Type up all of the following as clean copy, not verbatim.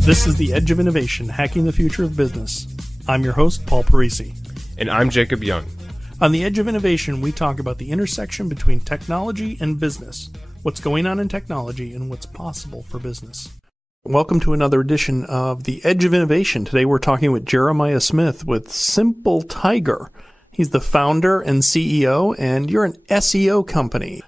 This is The Edge of Innovation, Hacking the Future of Business. I'm your host, Paul Parisi. And I'm Jacob Young. On The Edge of Innovation, we talk about the intersection between technology and business, what's going on in technology, and what's possible for business. Welcome to another edition of The Edge of Innovation. Today we're talking with Jeremiah Smith with Simple Tiger. He's the founder and CEO, and you're an SEO company.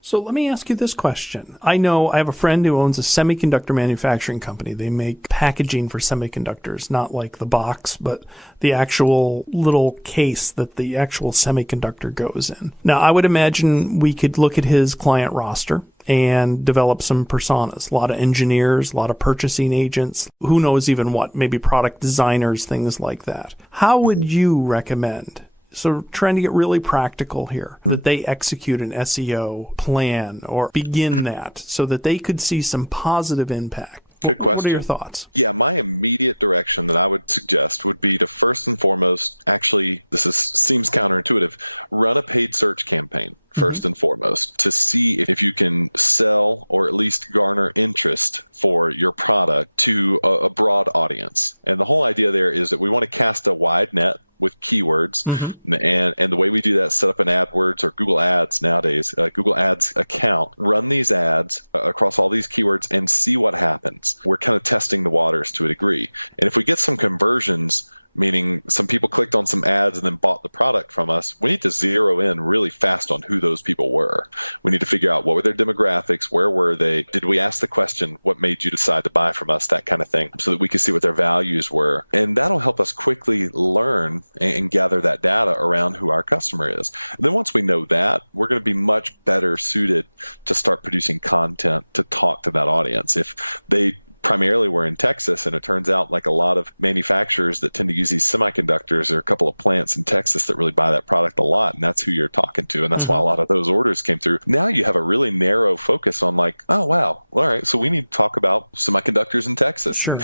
So let me ask you this question. I know I have a friend who owns a semiconductor manufacturing company. They make packaging for semiconductors, not like the box, but the actual little case that the actual semiconductor goes in. Now, I would imagine we could look at his client roster and develop some personas, a lot of engineers, a lot of purchasing agents, who knows even what, maybe product designers, things like that. How would you recommend, so trying to get really practical here, that they execute an SEO plan or begin that so that they could see some positive impact? Good question. What are your thoughts? Yeah, my immediate direction that I would suggest would be to first and foremost, actually, seems counterintuitive, run a paid search campaign first and foremost to see if you can sell or at least garner interest for your product to a broad audience. And the whole idea there is that we want to cast a wide net with keywords. And the way we do that, set up an AdWords or Google Ads nowadays, Google Ads account, run these ads across all these keywords and see what happens. We're kind of testing the waters to a degree. And if we get some conversions, meaning some people clicked on some ads and then bought the product from us, we need to zero in really fast on who those people were. We need to figure out what were their demographics, where were they, did we ask the question, what made you decide to buy from us, that kind of thing, so that we can see what their values were. And that'll help us quickly learn and gather that data around who our customer is. And then once we know that, we're going to be much better suited to start producing content to talk to that audience. If they primarily we're in Texas, and it turns out like a lot of manufacturers that tend to use these semiconductors, there are a couple of plants in Texas that really buy that product a lot, and that's who you're talking to, and that's why a lot of those orders came through. Now you have a really narrow focus on like, oh, wow, all right, so we need to talk about semiconductors in Texas, sure.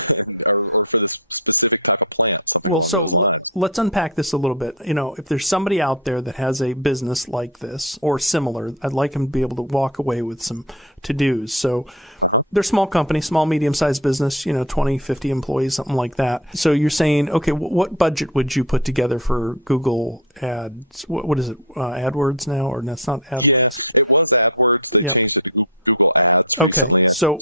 or for this specific type of plant, something along those lines. Let's unpack this a little bit. You know, if there's somebody out there that has a business like this or similar, I'd like them to be able to walk away with some to-dos. So they're small company, small, medium-sized business, 20, 50 employees, something like that. So you're saying, okay, what budget would you put together for Google Ads? What is it, AdWords now? Or that's not AdWords? Yeah, it was AdWords. They changed it to Google Ads recently. So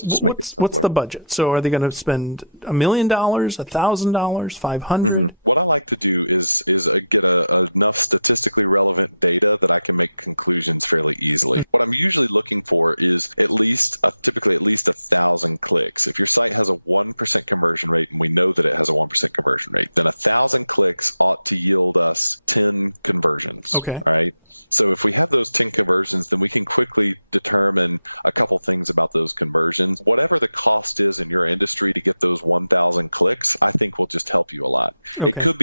what's the budget? So are they going to spend $1 million, $1,000, $500? What I like to do is get enough statistically relevant data that I can make conclusions fairly easily. What I'm usually looking for is typically at least 1,000 clicks. If your site has a 1% conversion rate, and we know that it has a 1% conversion rate, then 1,000 clicks ought to yield us 10 conversions. Okay. All right. So if we have those 10 conversions, then we can quickly determine a couple things about those conversions. Whatever the cost is in your industry to get those 1,000 clicks, I think will just help you a lot. Okay. It could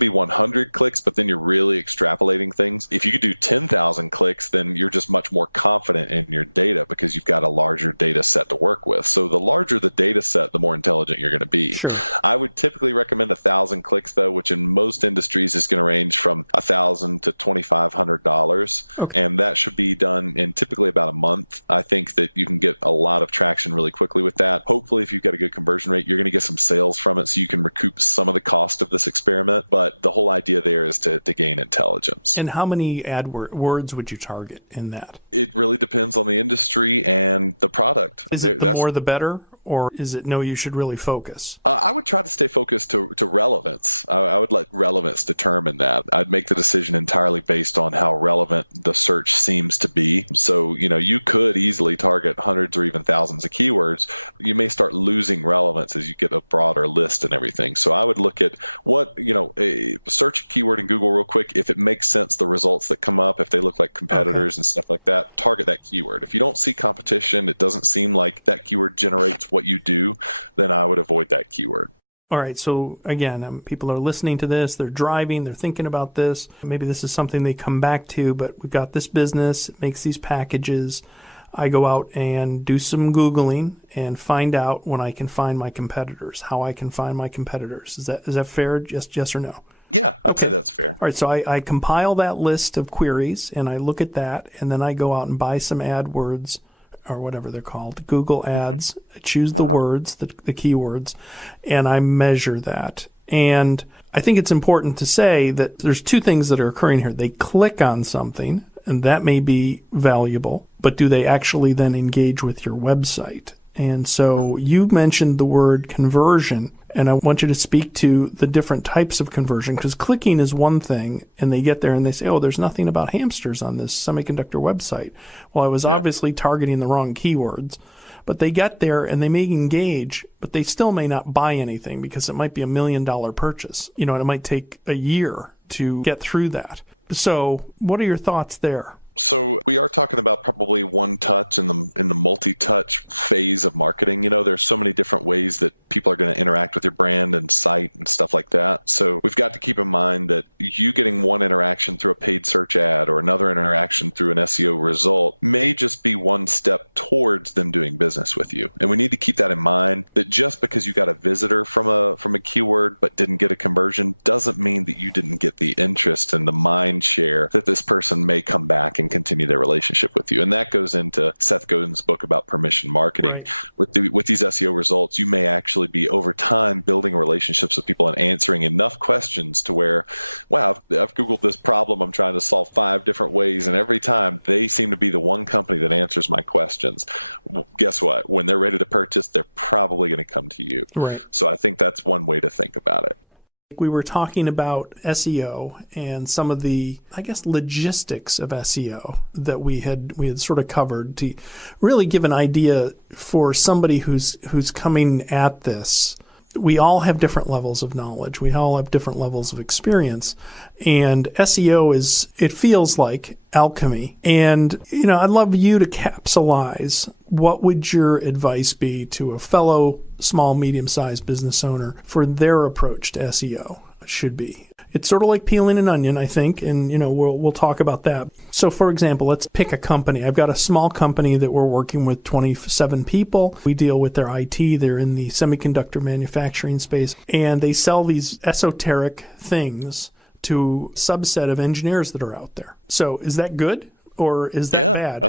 be 100 clicks, but then you're really extrapolating things. If you could do 10,000 clicks, then you're just much more confident in your data because you've got a larger data set to work with. So the larger the data set, the more intelligent you're going to be. Sure. I would typically recommend 1,000 clicks, though, which in most industries is going to range from $1,000 to $2,500. Okay. And that should be done in typically about a month. I think that you can get a lot of traction really quickly with that. Hopefully, if you've got a good conversion rate, you're going to get some sales from it so you can recoup some of the cost of this experiment. But the whole idea there is to gain intelligence. And how many AdWords would you target in that? It really depends on the industry and the product. Is it the more the better? Or is it no, you should really focus? I would try to stay focused to relevance. I would let relevance determine that. I'd make the decision entirely based on how relevant the search seems to be. So, you could easily target hundreds or even thousands of keywords. You may start losing relevance as you get a broader list and everything. So I would look at search a keyword in Google real quick. If it makes sense, the results that come up, if they look like competitors and stuff like that, target that keyword. If you don't see competition, it doesn't seem like that keyword generates what you do, then I would avoid that keyword. All right. So again, people are listening to this, they're driving, they're thinking about this. Maybe this is something they come back to, but we've got this business, it makes these packages. I go out and do some Googling and find out when I can find my competitors, how I can find my competitors. Is that fair? Just yes or no? Yeah, I'd say that's fair. All right, so I compile that list of queries, and I look at that, and then I go out and buy some AdWords or whatever they're called, Google Ads, choose the words, the keywords, and I measure that. And I think it's important to say that there's two things that are occurring here. They click on something, and that may be valuable, but do they actually then engage with your website? And so you mentioned the word conversion, and I want you to speak to the different types of conversion, because clicking is one thing, and they get there and they say, oh, there's nothing about hamsters on this semiconductor website. Well, I was obviously targeting the wrong keywords, but they get there and they may engage, but they still may not buy anything because it might be $1 million purchase, and it might take a year to get through that. So what are your thoughts there? So we are talking about probably one touch in the multi-touch phase of marketing. There's so many different ways that people are going to interact with your brand and site and stuff like that. So we've got to keep in mind that you getting one interaction through a paid search ad or another interaction through an SEO result may just be one step towards them doing business with you. And we need to keep that in mind, that just because you got a visitor from a keyword but didn't get a conversion doesn't mean that you didn't get the interest and the mind share that this person may come back and continue their relationship with you. And that goes into Seth Godin's book about permission marketing. Right. With these SEO results, you may actually be over time building relationships with people and answering enough questions to where, wow, I've Googled this problem I'm trying to solve 5 different ways, and every time they seem to be the one company that answers my questions. Well, guess what? When they're ready to purchase, they're probably going to come to you. Right. So I think that's one way to think about it. We were talking about SEO and some of the, logistics of SEO that we had sort of covered to really give an idea for somebody who's coming at this. We all have different levels of knowledge. We all have different levels of experience. And SEO it feels like alchemy. And, I'd love you to capsulize what would your advice be to a fellow small, medium-sized business owner for their approach to SEO should be. It's sort of like peeling an onion, I think, and we'll talk about that. So, for example, let's pick a company. I've got a small company that we're working with, 27 people. We deal with their IT. They're in the semiconductor manufacturing space, and they sell these esoteric things to a subset of engineers that are out there. So, is that good or is that bad?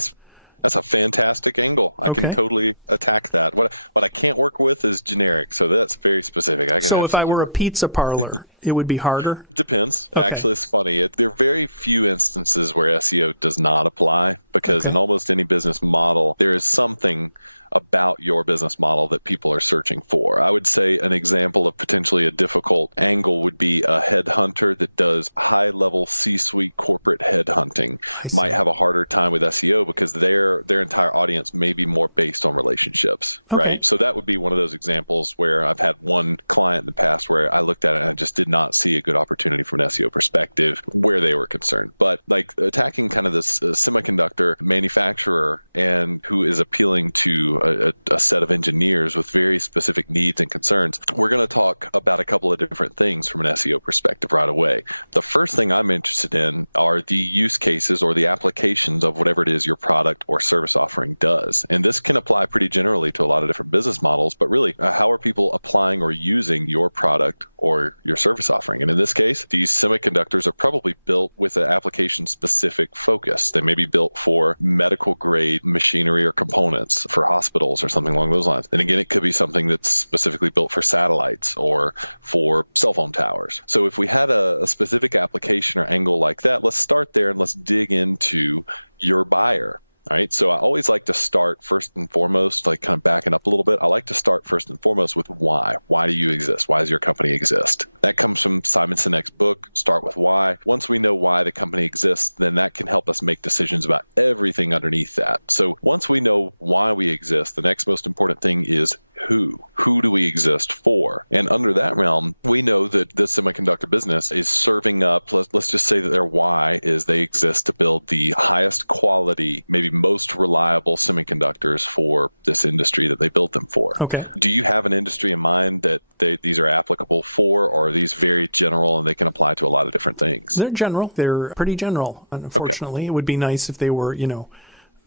That's a fantastic angle. I can totally attack that. What I can't work with is generic, so that's very specific. So if I were a pizza parlor, it would be harder? Depends. Okay. Actually, it's funny. There are very few instances where SEO does not apply, because in almost any business model, there is something about your business model that people are searching for. I would say an example of potentially a difficult angle would be a headhunter that does high-level C-suite corporate headhunting might have a harder time with SEO because their entire audience may be more based on relationships, right? So that would be one of those examples where I've had one client in the past where I looked at it and I just did not see a good opportunity from an SEO perspective where they were concerned. But like attacking kind of this semiconductor manufacturer and who is appealing to a set of engineers with very specific needs and concerns, we're going to talk about a couple of different things from an SEO perspective right away. The first thing I'm interested in are the use cases or the applications of whatever it is your product or service offering does. And this can apply pretty generally to a lot of different business models, but really, how are people applying or using your product or your service offering? And in this case, these semiconductors are probably built with an application-specific focus. They may be built for medical-grade machinery or components for hospitals or something along those lines. And again, it could be something that's specifically built for satellites or for cell phone towers. So if we had a specific application or angle like that, let's start there and let's dig into your buyer. All right. So I always like to start first and foremost, like kind of backing up a little bit. I like to start first and foremost with why. Why do you exist? Why does your company exist? That comes from Simon Sinek's book, Start With Why. Once we know why the company exists, then that can help us make decisions about everything underneath that. So once we know why we exist, the next most important thing is who. Who do we exist for? And under that realm, we know that the semiconductor business is serving up, let's just say that their why is they exist to build the highest quality, maybe most reliable semiconductors for this industry that they built them for. Okay. Do you have an industry in mind that these are applicable for, or are these very general and they can apply to a lot of different things? They're general. They're pretty general, unfortunately. Okay. It would be nice if they were,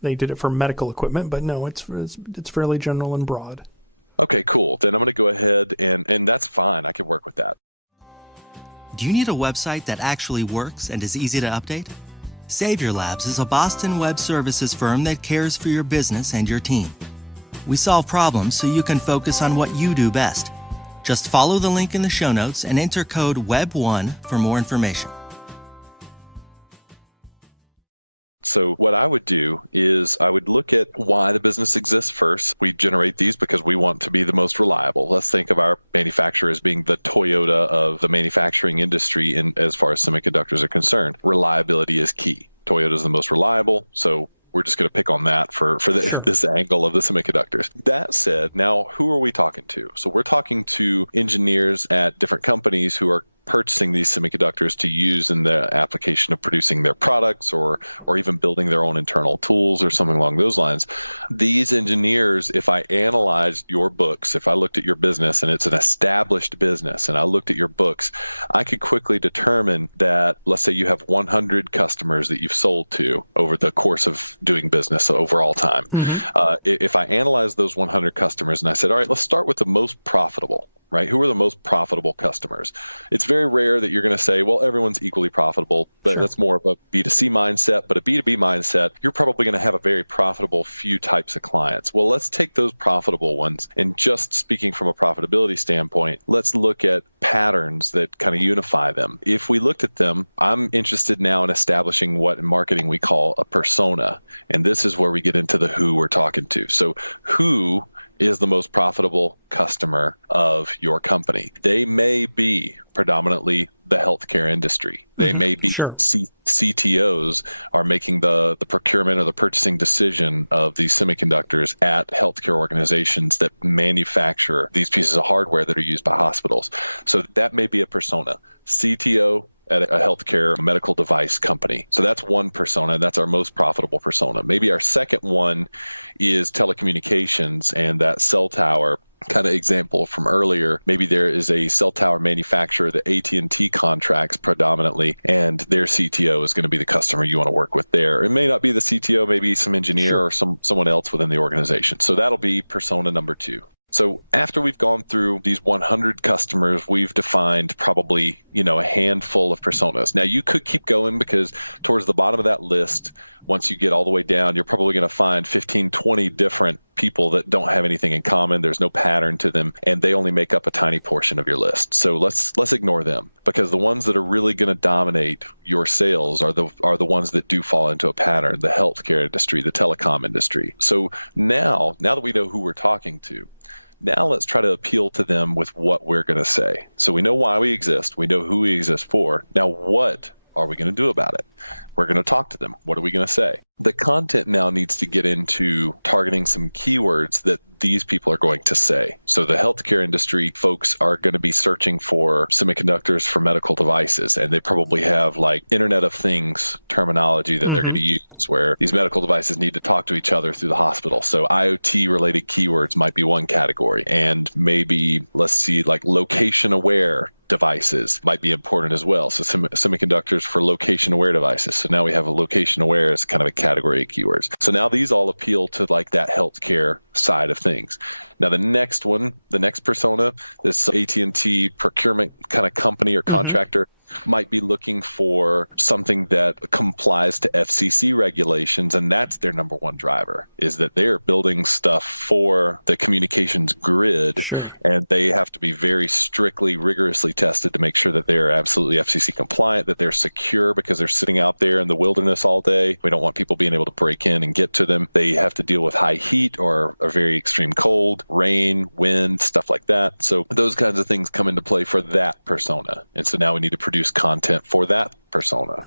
they did it for medical equipment, but no, it's fairly general and broad. Okay, cool. Then I'm going to go ahead and that's fine. I can work with that. Do you need a website that actually works and is easy to update? Savior Labs is a Boston web services firm that cares for your business and your team. We solve problems so you can focus on what you do best. Just follow the link in the show notes and enter code WEB1 for more information. So what I would do is I would look at why the business exists first. We generate these because we want to be the most reliable. Let's think of our manufacturer as being the Toyota of the manufacturing industry as far as semiconductors are concerned. Reliability is key. Toyota is the most reliable, so we're just going to pick on that for this angle of the semiconductors. That said, now who are we talking to? So we're talking to engineers at different companies who are purchasing these semiconductors to use in the application of producing their products or even building their own internal tools or something along those lines. These engineers, if I analyzed your books, if I looked at your business and it's an established business and I looked at your books, I could quickly determine that, let's say you have 100 customers that you've sold to over the course of doing business, so overall time. If I analyze those 100 customers and I said, all right, let's start with the most profitable. Right? Who are the most profitable customers? It's very rare that you're going to say, well, everyone's equally profitable, but that's more of a B2C mindset. But a B2B mindset, you're probably going to have a very profitable few types of clients. Well, let's take those profitable ones. And just speaking from a profitability standpoint, let's look at patterns that kind of unify them. If we looked at them, I'm interested now in establishing what in marketing we call a persona. And this is where we get into the who we're talking to. So who is the most profitable customer of your company? They may be predominantly the healthcare industry. They may be CTOs are making the procurement or the purchasing decision of these semiconductors at healthcare organizations that manufacture these pieces of hardware that are used by hospitals. So that may be a persona. CTO at a healthcare medical device company. So that's one persona. That's our most profitable persona. Maybe our second one is telecommunications and that cell tower kind of example from earlier. Maybe there is a cell tower manufacturer that AT&T contracts predominantly, and their CTO is going to be the customer you want to work with there. It may not be the CTO, maybe some engineer or someone else within the organization. So that'll be persona number 2. So after we've gone through these 100 customers, we've defined probably, a handful of personas. Now, you could keep going because towards the bottom of that list, once you get all the way down, you're probably going to find 15, 20 different people that don't have anything in common. There's no pattern to them, and they only make up a tiny portion of your list. So let's ignore them, because the ones that are really going to dominate your sales are the ones that do fall into a pattern: the healthcare industry, the telecom industry. So now that we know who we're talking to, now let's try to appeal to them with what we're going to say. So we know why we exist. We know who we exist for. Now, what are we going to do about it? We're going to talk to them. What are we going to say? The content now needs to get into targeting some keywords that these people are going to say. So the healthcare industry folks are going to be searching for semiconductors for medical devices, and they probably have like Internet of Things terminology that they're going to use, where these medical devices need to talk to each other through the hospital. So IoT related keywords might be one category, and maybe let's see, like location aware devices might be important as well. So semiconductors for location aware devices. So now we have a location aware as kind of a category of keywords. So now these all appeal to like that healthcare side of things. Now the next persona, this AT&T procurement kind of company or contractor, might be looking for something that complies to FCC regulations, and that's their number one driver, is that they're building stuff for the communications grid, and they have to be very strictly, rigorously tested to make sure that they're absolutely FCC compliant, that they're secure, because they're sitting out there in the wilderness all day. We don't want people being able to break in and get to them. They have to deal with high heat or a very extreme cold, rain, wind, stuff like that. So those kinds of things come into play for that persona. And so now we need to produce content for that persona.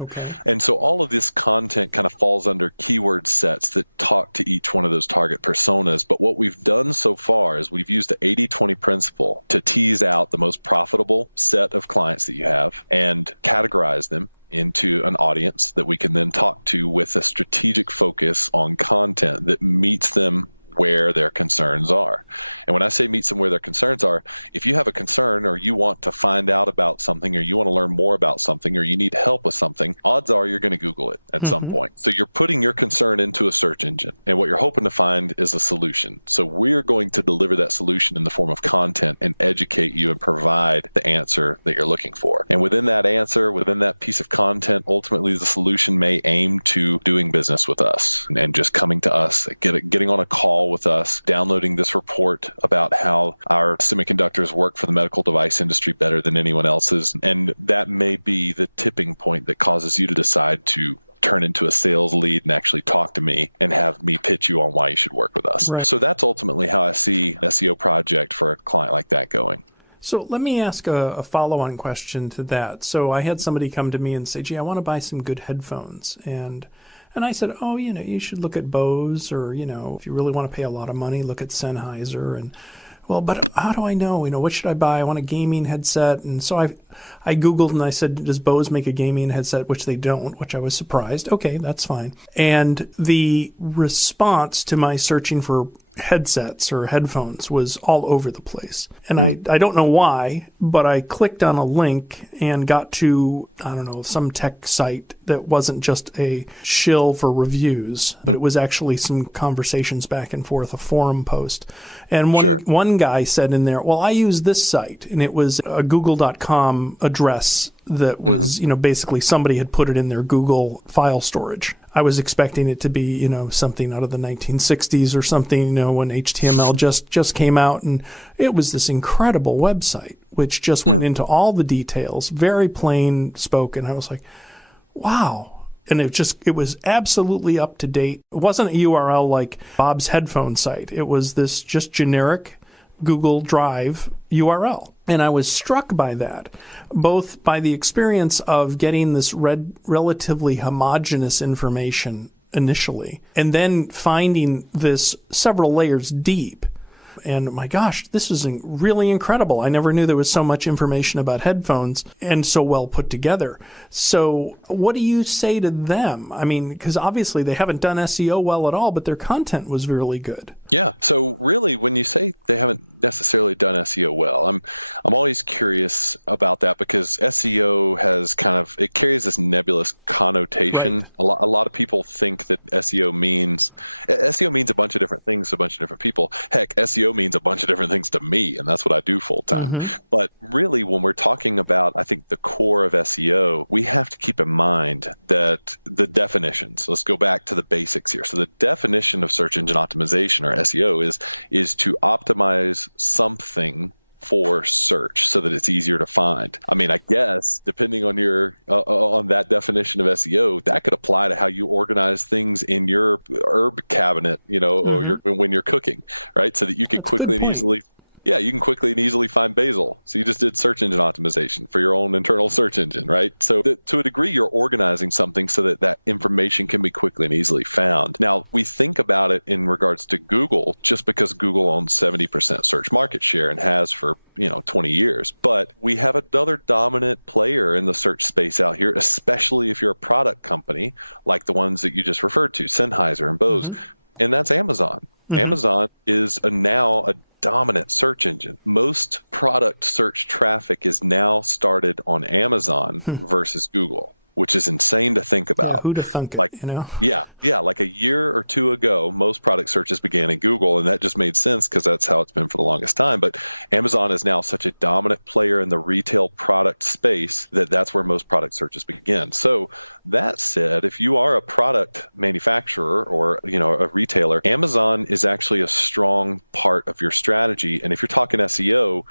And so all of this content kind of falls under keyword sets that talk to each one of those target personas. But what we've done so far is we've used the 80-20 principle to tease out the most profitable set of clients that you have and categorize them into an audience that we can then talk to with a strategic focus on content that meets them where their concerns are. And when I say meet them where their concerns are, if you have a concern or you want to find out about something or you want to learn more about something or you need help with something, odds are you're going to Google it at some point. So you're putting your concern into a search engine, and what you're hoping to find is a solution. So we're going to deliver that solution in the form of content and educate you and provide the answer that you're looking for. And within that answer, within that piece of content, ultimately the solution may aim to doing business with us and just coming to us, getting on a call with us, downloading this report about how our semiconductors work for the medical device industry better than anyone else's. And that may be the tipping point that causes you to decide to turn into a sales lead and actually talk to me and have me pitch you on why you should work with us. Right. So that's ultimately how I see an SEO project for a client like that going. So let me ask a follow-on question to that. So I had somebody come to me and say, gee, I want to buy some good headphones. And I said, oh, you should look at Bose, or, if you really want to pay a lot of money, look at Sennheiser. And but how do I know? What should I buy? I want a gaming headset. And so I Googled and I said, does Bose make a gaming headset? Which they don't, which I was surprised. Okay, that's fine. And the response to my searching for headsets or headphones was all over the place. And I don't know why, but I clicked on a link and got to, some tech site that wasn't just a shill for reviews, but it was actually some conversations back and forth, a forum post. And one guy said in there, well, I use this site, and it was a google.com address that was, basically somebody had put it in their Google file storage. I was expecting it to be, something out of the 1960s or something, when HTML just came out. And it was this incredible website, which just went into all the details, very plain spoken. I was like, wow. And it was absolutely up to date. It wasn't a URL like Bob's headphone site. It was this just generic Google Drive URL. And I was struck by that, both by the experience of getting this relatively homogeneous information initially, and then finding this several layers deep. And my gosh, this is really incredible. I never knew there was so much information about headphones and so well put together. So what do you say to them? I mean, because obviously they haven't done SEO well at all, but their content was really good. Yeah. So really, when you say they haven't necessarily done SEO well, I'm always curious about that, because SEO has it carries this nebulous connotation. Right. A lot of people think that SEO means a bunch of different things to a bunch of different people. Heck, SEO means a bunch of different things to me, and that's what I do full time. But really, when we're talking about, I think, the core of SEO, we have to keep in mind that the definitions, let's go back to the basics here. So the definition of search engine optimization, or SEO, is to optimize something for search so that it's easier to find. I mean, I guess depending on your on that definition of SEO, that could apply to how you organize things in your herb cabinet, or when you're cooking, right? So that you can quickly and easily. Yeah, you can quickly and easily find basil. So you just did search engine optimization for your own internal search engine, right? So to a degree, you're organizing something so that information can be quickly and easily found. Now, we think about it in regards to Google, just because Google owns 70% search market share and has for 20 years. But we have another dominant player in the search space out here, especially if you're a product company like the ones that you just referred to, Sennheiser and Bose, and that's Amazon. Amazon is now a dominant search engine. Most product search traffic is now started on Amazon versus Google, which is insane to think about. Yeah, who'd have thunk it, Yeah, like a year or two ago, most product searches began in Google, and that just made sense because that's how it's been for the longest time. But Amazon is now such a dominant player in the retail product space that's where most product searches begin. So that said, if you are a product manufacturer or a retailer, Amazon is actually a strong part of your strategy. And if you're talking SEO,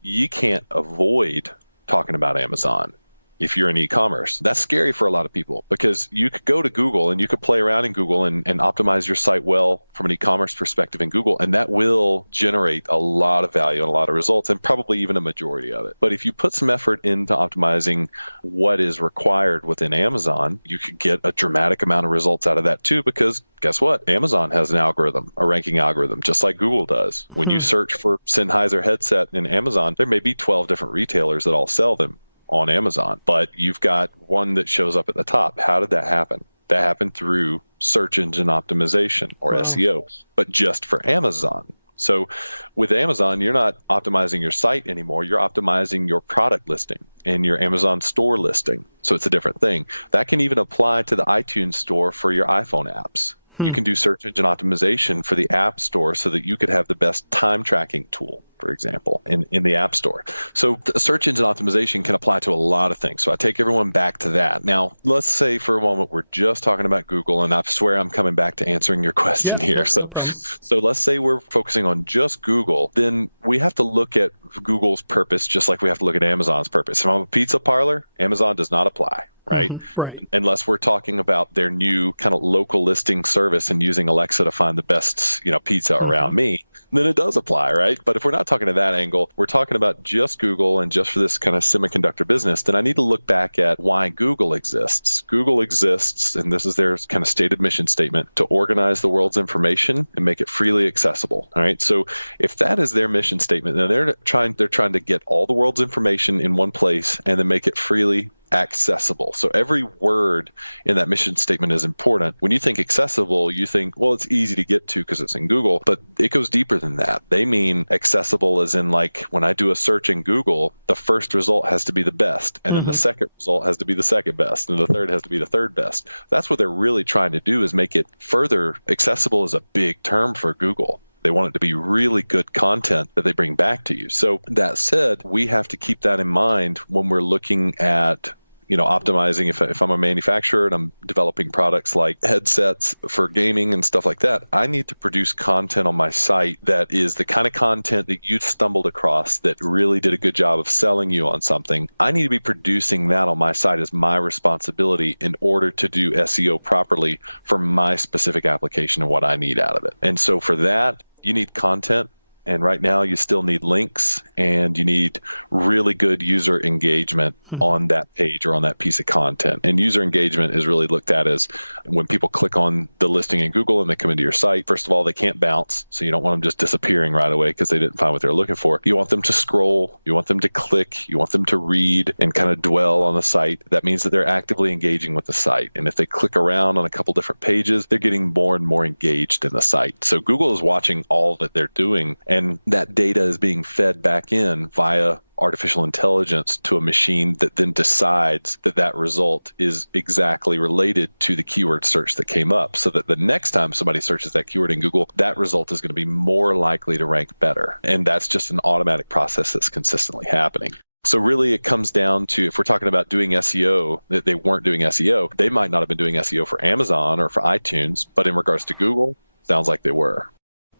you can't avoid talking about Amazon. If you're in e-commerce, that's scary for a lot of people, because you could go to Google and you could play around in Google and optimize your site well from an e-commerce perspective in Google, and that will generate a lot of value and a lot of results, and probably even a majority of it. But if you put some effort into optimizing what is required within Amazon, you could get a dramatic amount of results out of that too, because guess what? Amazon has an algorithm, a ranking algorithm, just like Google does. When you search for Sennheiser headset in Amazon, there may be 12 different retailers that all sell them on Amazon, but you've got one that shows up at the top. How did that happen? That happened through search engine optimization or SEO, but just for Amazon. So with Amazon, you're not optimizing your site anymore. You're optimizing your product listing and your Amazon store listing. So it's a different thing. That can even apply to the iTunes store for your iPhone apps. You can do search engine optimization for the App Store so that you could have the best time tracking tool, for example, in the App Store. So the search engine optimization can apply to a lot of things. So I take everyone back to that. Now, let's say for a moment we're just talking about Google, and I swear I'm coming back to answering your question here. So let's say we're focusing on just Google. Then we have to look at Google's purpose just like we have to look at Amazon's purpose. If I'm a pizza parlor, Amazon does not apply. Right? Right. Unless we're talking about their new kind of local listing service and using Alexa to find the best, pizza around me, then it does apply, right? But if we're not talking to that angle, we're talking about just Google and just for this kind of semiconductor business, then I need to look back at why Google exists. Google exists, and this is their kind of stated mission statement, to organize the world's information and make it freely accessible. All right. So if that is their mission statement, then they're trying to get all the world's information in one place and then make it freely accessible. So every word in that mission statement is important. When you think accessible, you think, well, it's easy to get to because it's in Google, but it goes deeper than that. They mean accessible as in, like, when I do a search in Google, the first result has to be the best, and then the second result has to be the second best, and the third has to be the third best. That's what they're really trying to do, is make it further accessible. Is a big term for Google. They want it to be really good content that they bring back to you. So that said, we have to keep that in mind when we're looking at optimizing. If I'm a manufacturer and I'm developing products like headsets for gaming and stuff like that, I need to produce content on my site that is the kind of content that you stumbled across that really did a good job of selling you on something. I need to be producing that on my site as my responsibility in order to do SEO properly for my specific application and what I need out of it. And so for that, you need content. And right now, you still need links, and you need really good user engagement on that page or on that piece of content. And user engagement is really looked at as when people click on the listing in Google and they come into your site. First of all, they can't bounce, so you don't want them just disappearing right away because they didn't find what they're looking for. You want them to scroll, you want them to click, you want them to read and kind of dwell on the site. That means that they're actively engaging with the site. And if they click around on a couple different pages, they're getting more and more engaged in the site. So Google is watching all that they're doing, and that data is being fed back in via artificial intelligence to a machine that then decides that that result is exactly related to the keyword search that came up, so that the next time somebody searches that keyword in Google, that result is going to be more likely to rank better. And that's just an automatic process that's consistently happening. So really it comes down to, if we're talking about doing SEO, that they weren't doing SEO, they might not have been doing SEO for Amazon or for iTunes, but in regards to Google, sounds like they were.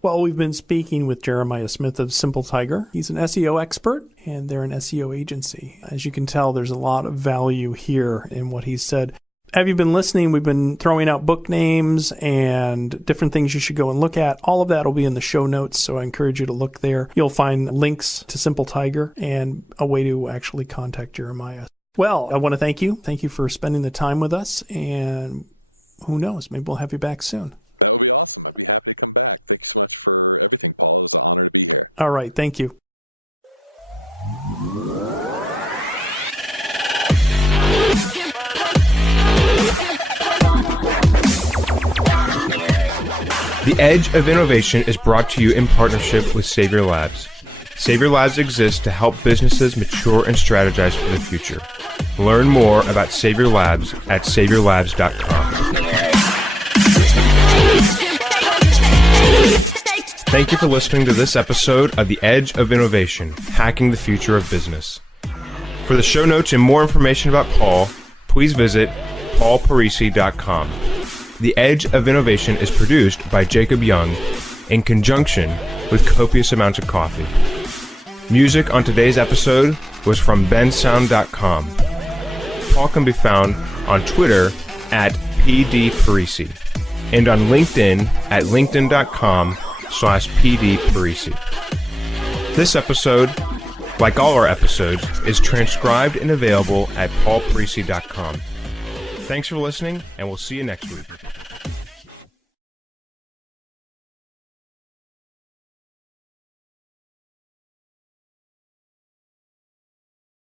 Well, we've been speaking with Jeremiah Smith of Simple Tiger. He's an SEO expert, and they're an SEO agency. As you can tell, there's a lot of value here in what he's said. Have you been listening? We've been throwing out book names and different things you should go and look at. All of that will be in the show notes, so I encourage you to look there. You'll find links to Simple Tiger and a way to actually contact Jeremiah. Well, I want to thank you. Thank you for spending the time with us, and who knows, maybe we'll have you back soon. That would be awesome. I'd be happy to come back. Thank you so much for everything, Paul. It was an honor to be here. All right. Thank you. The Edge of Innovation is brought to you in partnership with Savior Labs. Savior Labs exists to help businesses mature and strategize for the future. Learn more about Savior Labs at saviorlabs.com. Thank you for listening to this episode of The Edge of Innovation, Hacking the Future of Business. For the show notes and more information about Paul, please visit paulparisi.com. The Edge of Innovation is produced by Jacob Young in conjunction with copious amounts of coffee. Music on today's episode was from bensound.com. Paul can be found on Twitter at pdparisi and on LinkedIn at linkedin.com/pdparisi. This episode, like all our episodes, is transcribed and available at paulparisi.com. Thanks for listening, and we'll see you next week.